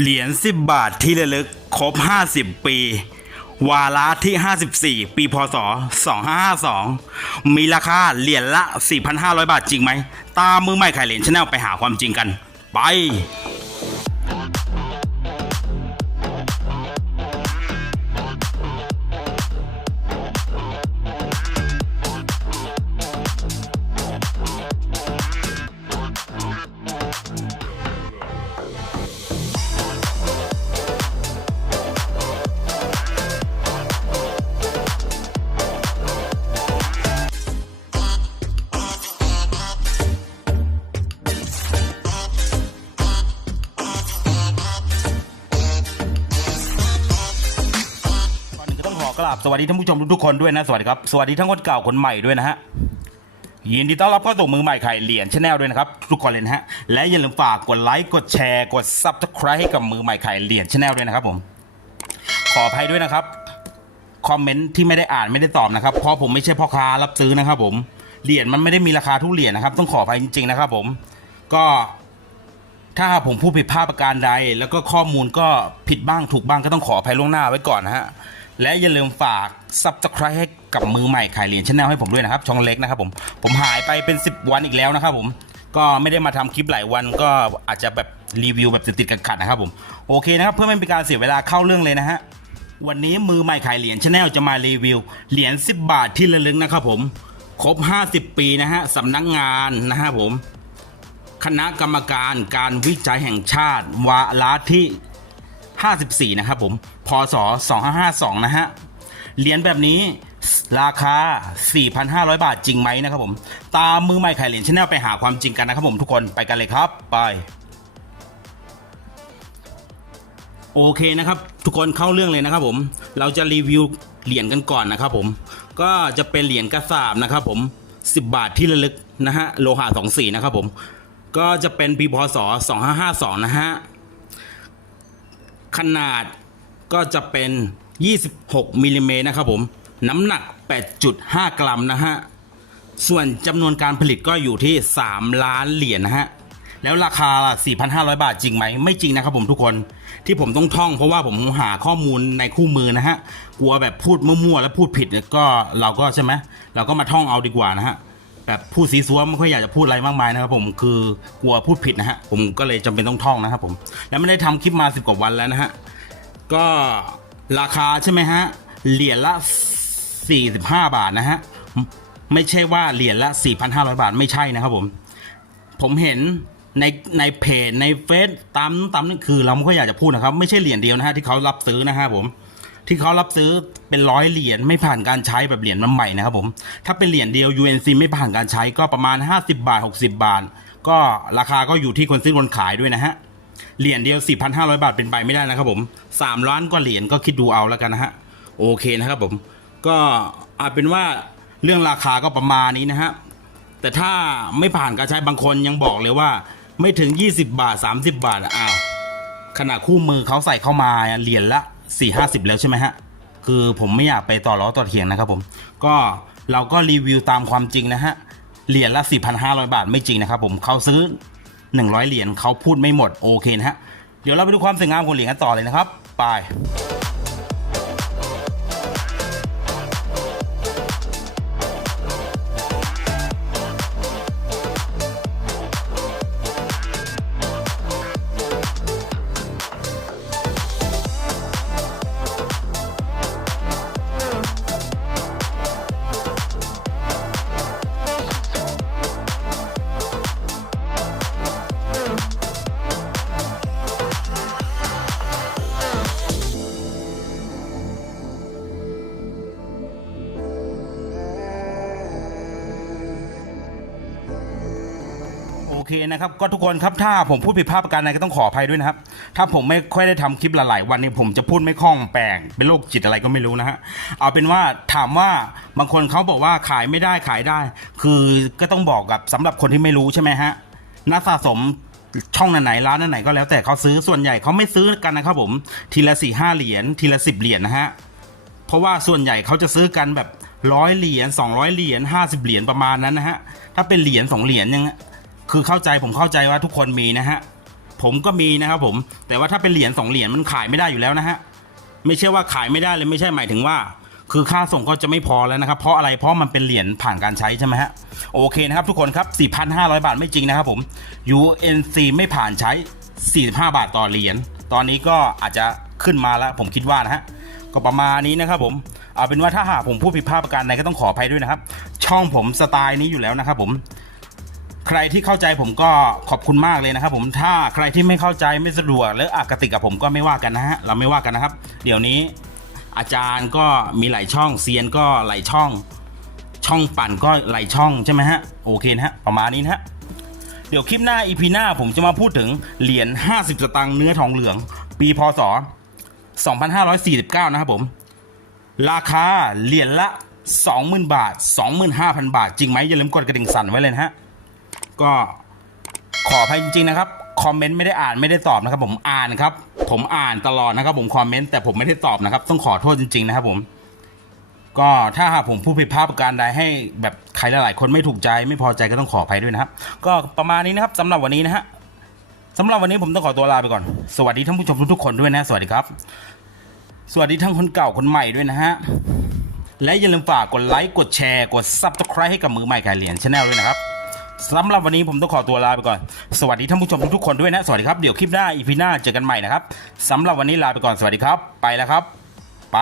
เหรียญ 10 บาทที่ระลึกครบ 50 ปี วาระที่ 54 ปีพศ 2552 มีราคาเหรียญละ 4,500 บาทจริงไหม ตามมือใหม่ขายเหรียญชาแนลไปหาความจริงกัน ไป กราบสวัสดีท่านผู้ชมทุกๆคนด้วยนะสวัสดีครับสวัสดีทั้งคนเก่าคนใหม่ด้วยนะฮะยินดีต้อนรับเข้าสู่มือใหม่ไข่เหรียญชาแนลด้วยนะครับทุกคนเลยนะฮะและอย่าลืมฝากกดไลค์กดแชร์กด Subscribe ให้กับมือใหม่ไข่เหรียญชาแนลด้วยนะครับผมขออภัยด้วยนะครับคอมเมนต์ที่ไม่ได้อ่านไม่ได้ตอบนะครับเพราะผมไม่ใช่พ่อค้ารับซื้อนะครับ ผมเหรียญมันไม่ได้มีราคาทุกเหรียญนะครับ ต้องขออภัยจริง ๆนะครับ ผมก็ถ้าผมพูดผิดพลาดประการใด แล้วก็ข้อมูลก็ผิดบ้างถูกบ้างก็ต้องขออภัยล่วงหน้าไว้ก่อนนะฮะ และอย่าลืมฝาก subscribe ให้กับมือใหม่ขายเหรียญชแนลให้ผมด้วยนะครับ ช่องเล็กนะครับผมผมหายไปเป็น 10 วันอีกแล้วนะครับผมก็ไม่ได้มาทำคลิปหลายวันก็อาจจะแบบรีวิวแบบติดๆขัดๆนะครับผมโอเคนะครับเพื่อไม่เป็นการเสียเวลาเข้าเรื่องเลยนะฮะวันนี้มือใหม่ขายเหรียญชาแนลจะมารีวิวเหรียญ10 บาทที่ระลึกนะครับผมครบ 50 ปีนะฮะสำนักงานนะฮะผม คณะกรรมการการวิจัยแห่งชาติวาระที่ 54นะครับผม พศ 2552 นะฮะ เหรียญแบบนี้ราคา 4,500 บาทจริงไหมนะครับผม ตามมือใหม่ขายเหรียญชแนลไปหาความจริงกันนะครับผมทุกคนไปกันเลยครับ ไป โอเคนะครับ ทุกคนเข้าเรื่องเลยนะครับผม เราจะรีวิวเหรียญกันก่อนนะครับผม ก็จะเป็นเหรียญกระสาบนะครับผม 10 บาทที่ระลึกนะฮะ โลหะ24นะครับผม ก็จะเป็นปีพศ 2552 นะฮะ ขนาดก็จะเป็น 26มิลลิเมตรนะครับผม น้ำหนัก 8.5 กรัมนะฮะ ส่วนจำนวนการผลิตก็อยู่ที่ 3 ล้านเหรียญนะฮะ แล้วราคาล่ะ4,500 บาทจริงไหม ไม่จริงนะครับผมทุกคน ที่ผมต้องท่องเพราะว่าผมหาข้อมูลในคู่มือนะฮะ กลัวแบบพูดมั่วๆ แล้วพูดผิดเนี่ยก็เราก็ใช่ไหม เราก็มาท่องเอาดีกว่านะฮะ แบบพูดซีซัวไม่ค่อยอยากจะพูดอะไรมากมายนะครับผมคือกลัวพูดผิดนะฮะผมก็เลยจำเป็นต้องท่องนะครับผมแล้วไม่ได้ทำคลิปมาสิบกว่าวันแล้วนะฮะก็ราคาใช่ไหมฮะเหรียญละ 45 บาทนะฮะไม่ใช่ว่าเหรียญละ 4,500 บาทไม่ใช่นะครับผมผมเห็นในในเพจในเฟซตามตามนี่คือเราไม่ค่อยอยากจะพูดนะครับ ไม่ใช่เหรียญเดียวนะฮะที่เขารับซื้อนะฮะผม ที่เขารับซื้อเป็นร้อยเหรียญไม่ผ่านการใช้แบบเหรียญมันใหม่นะครับผม ถ้าเป็นเหรียญเดียว UNC ไม่ผ่านการใช้ก็ประมาณ 50 บาท 60 บาท ก็ราคาก็อยู่ที่คนซื้อคนขายด้วยนะฮะ เหรียญเดียว 4,500 บาทเป็นไปไม่ได้นะครับผม 3 ล้านกว่าเหรียญก็คิดดูเอาแล้วกันนะฮะ โอเคนะครับผม ก็อาจเป็นว่าเรื่องราคาก็ประมาณนี้นะฮะ แต่ถ้าไม่ผ่านการใช้บางคนยังบอกเลยว่าไม่ถึง 20 บาท 30 บาทอ้าวขณะคู่มือเขาใส่เข้ามาเหรียญละ 4 50แล้วใช่ไหมฮะ คือผมไม่อยากไปต่อล้อต่อเถียงนะครับผม ก็เราก็รีวิวตามความจริงนะฮะ เหรียญละ 4,500 บาทไม่จริงนะครับผมเขาซื้อ 100 เหรียญเขาพูดไม่หมดโอเคนะฮะ เดี๋ยวเราไปดูความสวยงามของเหรียญกันต่อเลยนะครับ ไป อเคนะครับ ก็ทุกคนครับถ้าผมพูดผิดพลาดประการใดก็ต้องขออภัยด้วยนะครับ ถ้าผมไม่ค่อยได้ทำคลิปหลายๆวันนี้ผมจะพูดไม่คล่องแปลงเป็นโรคจิตอะไรก็ไม่รู้นะฮะเอาเป็นว่าถามว่าบางคนเขาบอกว่าขายไม่ได้ขายได้ คือก็ต้องบอกกับสำหรับคนที่ไม่รู้ใช่ไหมฮะนักสะสมช่องไหนๆร้านไหนๆก็แล้วแต่เขาซื้อส่วนใหญ่เขาไม่ซื้อกันนะครับผมทีละสี่ห้าเหรียญทีละสิบเหรียญนะฮะ เพราะว่าส่วนใหญ่เขาจะซื้อกันแบบร้อยเหรียญสองร้อยเหรียญห้าสิบเหรียญประมาณนั้นนะฮะ ถ้าเป็นเหรียญสองเหรียญยัง คือเข้าใจผมเข้าใจว่าทุกคนมีนะฮะผมก็มีนะครับผม แต่ว่าถ้าเป็นเหรียญสองเหรียญมันขายไม่ได้อยู่แล้วนะฮะไม่ใช่ว่าขายไม่ได้เลยไม่ใช่หมายถึงว่า คือค่าส่งก็จะไม่พอแล้วนะครับ เพราะอะไรเพราะมันเป็นเหรียญผ่านการใช้ใช่ไหมฮะโอเคนะครับทุกคนครับ 4,500 บาทไม่จริงนะครับผม UNC ไม่ผ่านใช้ 45 บาทต่อเหรียญตอนนี้ก็อาจจะขึ้นมาแล้ว ผมคิดว่านะฮะก็ประมาณนี้นะครับผมเอาเป็นว่าถ้าหากผมพูดผิดพลาดประการใดก็ต้องขออภัยด้วยนะครับ ช่องผมสไตล์นี้อยู่แล้วนะครับผม ใครที่เข้าใจผมก็ขอบคุณมากเลยนะครับ ผมถ้าใครที่ไม่เข้าใจไม่สะดวกหรืออคติกับผมก็ไม่ว่ากันนะฮะเราไม่ว่ากันนะครับ เดี๋ยวนี้อาจารย์ก็มีหลายช่องเซียนก็หลายช่อง ช่องปั่นก็หลายช่องใช่ไหมฮะโอเคนะฮะประมาณนี้นะฮะเดี๋ยวคลิปหน้าอีพีหน้าผมจะมาพูดถึงเหรียญ50 สตางค์เนื้อทองเหลือง ปีพศ 2549 นะครับผม ราคาเหรียญละ 20,000 บาท 25,000 บาท จริงไหมอย่าลืมกดกระดิ่งสั่นไว้เลยนะฮะ ก็ขออภัยจริงๆนะครับคอมเมนต์ไม่ได้อ่านไม่ได้ตอบนะครับ ผมอ่านครับ ผมอ่านตลอดนะครับ ผมคอมเมนต์แต่ผมไม่ได้ตอบนะครับ ต้องขอโทษจริง ๆ นะครับ ผม ก็ถ้าหากผมพูดผิดพลาดประการใดให้ แบบใครหลายๆคนไม่ถูกใจไม่พอใจก็ต้องขออภัยด้วยนะครับ ก็ประมาณนี้นะครับสำหรับวันนี้นะฮะสำหรับวันนี้ผมต้องขอตัวลาไปก่อน สวัสดีท่านผู้ชมทุกๆคนด้วยนะ สวัสดีครับ สวัสดีทั้งคนเก่าคนใหม่ด้วยนะฮะและอย่าลืมฝากกดไลค์กดแชร์กด Subscribe ให้กับมือใหม่ขายเหรียญชาแนลด้วยนะครับ สำหรับวันนี้ผมต้องขอตัวลาไปก่อน สวัสดีท่านผู้ชมทุกๆคนด้วยนะ สวัสดีครับ เดี๋ยวคลิปหน้าอีพีหน้าเจอกันใหม่นะครับสำหรับวันนี้ลาไปก่อน สวัสดีครับ ไปแล้วครับ ไป